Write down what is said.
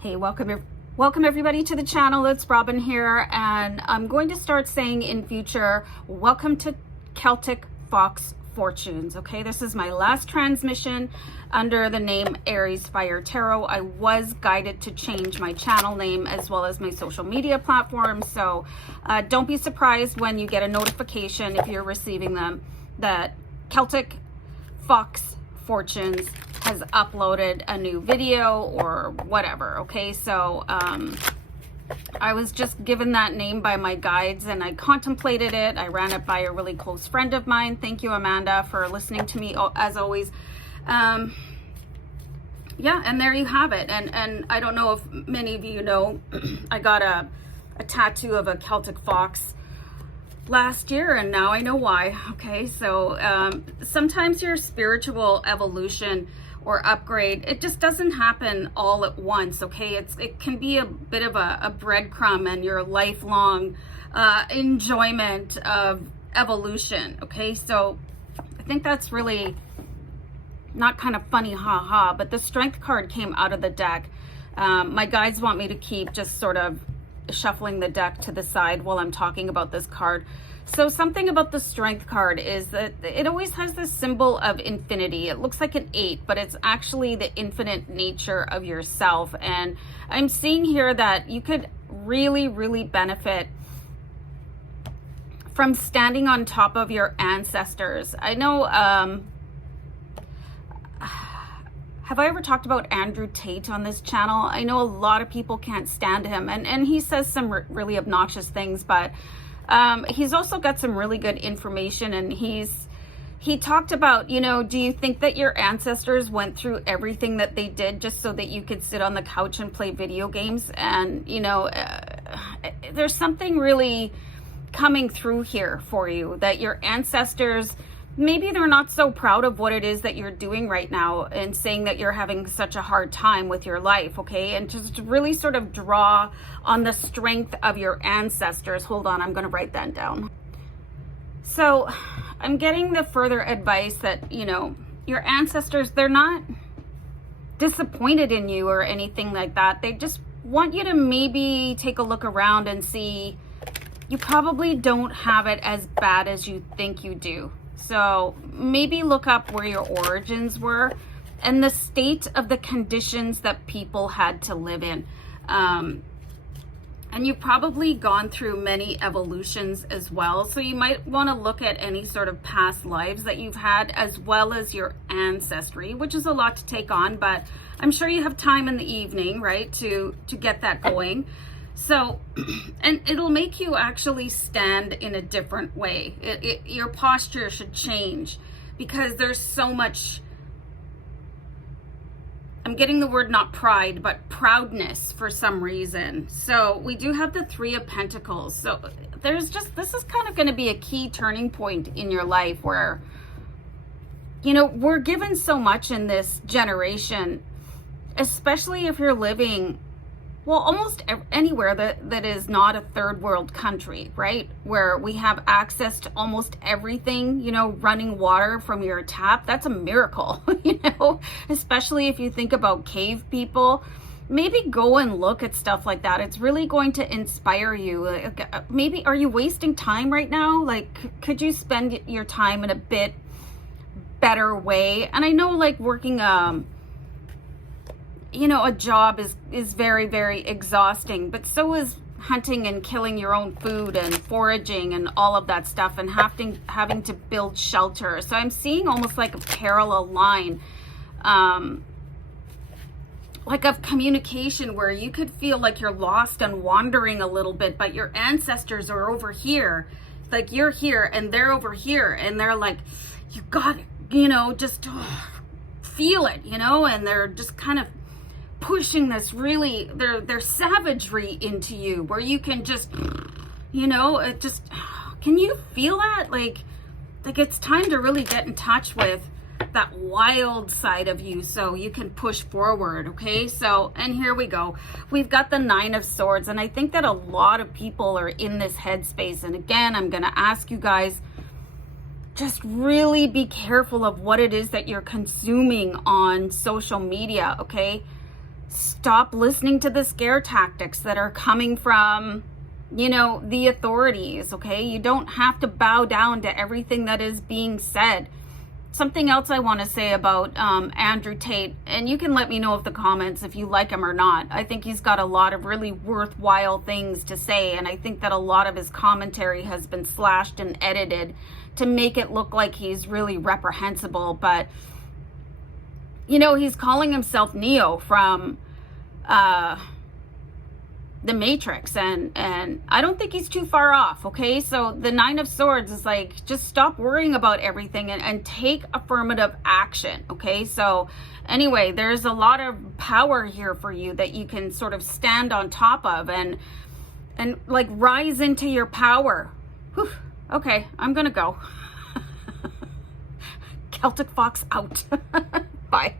Hey, welcome everybody to the channel. It's Robin here, and I'm going to start saying in future, welcome to Celtic Fox Fortunes. Okay, this is my last transmission under the name Aries Fire Tarot. I was guided to change my channel name as well as my social media platforms, so don't be surprised when you get a notification, if you're receiving them, that Celtic Fox Fortunes has uploaded a new video or whatever. Okay, so I was just given that name by my guides and I contemplated it. I ran it by a really close friend of mine. Thank you, Amanda, for listening to me as always. Yeah, and there you have it. And I don't know if many of you know, I got a tattoo of a Celtic fox last year, and now I know why. Okay, so sometimes your spiritual evolution or upgrade, it just doesn't happen all at once. Okay, it can be a bit of a breadcrumb in your lifelong enjoyment of evolution. Okay, so I think that's really not kind of funny, haha, but the Strength card came out of the deck. My guides want me to keep just sort of shuffling the deck to the side while I'm talking about this card. So something about the Strength card is that it always has this symbol of infinity. It looks like an 8, but it's actually the infinite nature of yourself. And I'm seeing here that you could really benefit from standing on top of your ancestors. I know, have I ever talked about Andrew Tate on this channel? I know a lot of people can't stand him, and he says some really obnoxious things, but he's also got some really good information, and he talked about, you know, do you think that your ancestors went through everything that they did just so that you could sit on the couch and play video games? And, you know, there's something really coming through here for you, that your ancestors, maybe they're not so proud of what it is that you're doing right now and saying that you're having such a hard time with your life, okay? And just really sort of draw on the strength of your ancestors. Hold on, I'm going to write that down. So I'm getting the further advice that, you know, your ancestors, they're not disappointed in you or anything like that. They just want you to maybe take a look around and see you probably don't have it as bad as you think you do. So maybe look up where your origins were and the state of the conditions that people had to live in. And you've probably gone through many evolutions as well. So you might want to look at any sort of past lives that you've had, as well as your ancestry, which is a lot to take on, but I'm sure you have time in the evening, right, to get that going. So, and it'll make you actually stand in a different way. Your posture should change, because there's so much, I'm getting the word not pride, but proudness for some reason. So we do have the 3 of Pentacles. So there's just, this is kind of going to be a key turning point in your life where, you know, we're given so much in this generation, especially if you're living, well, almost anywhere that is not a third world country, right? Where we have access to almost everything, you know, running water from your tap. That's a miracle, you know, especially if you think about cave people. Maybe go and look at stuff like that. It's really going to inspire you. Maybe, are you wasting time right now? Like, could you spend your time in a bit better way? And I know, like, working, you know, a job is very exhausting, but so is hunting and killing your own food and foraging and all of that stuff, and having to build shelter. So I'm seeing almost like a parallel line, like of communication, where you could feel like you're lost and wandering a little bit, but your ancestors are over here, like you're here and they're over here, and they're like, you got it, you know, just feel it, you know, and they're just kind of pushing this really, their savagery into you, where you can just, you know, it just, can you feel that? Like it's time to really get in touch with that wild side of you so you can push forward. Okay, so, and here we go, we've got the 9 of Swords, and I think that a lot of people are in this headspace. And again, I'm gonna ask you guys, just really be careful of what it is that you're consuming on social media. Okay, Stop listening to the scare tactics that are coming from, you know, the authorities, okay? You don't have to bow down to everything that is being said. Something else I want to say about Andrew Tate, and you can let me know in the comments if you like him or not. I think he's got a lot of really worthwhile things to say, and I think that a lot of his commentary has been slashed and edited to make it look like he's really reprehensible. But, you know, he's calling himself Neo from the Matrix, and I don't think he's too far off, okay? So the Nine of Swords is like, just stop worrying about everything and take affirmative action, okay? So anyway, there's a lot of power here for you that you can sort of stand on top of and like rise into your power. Whew. Okay, I'm gonna go. Celtic Fox out. Bye.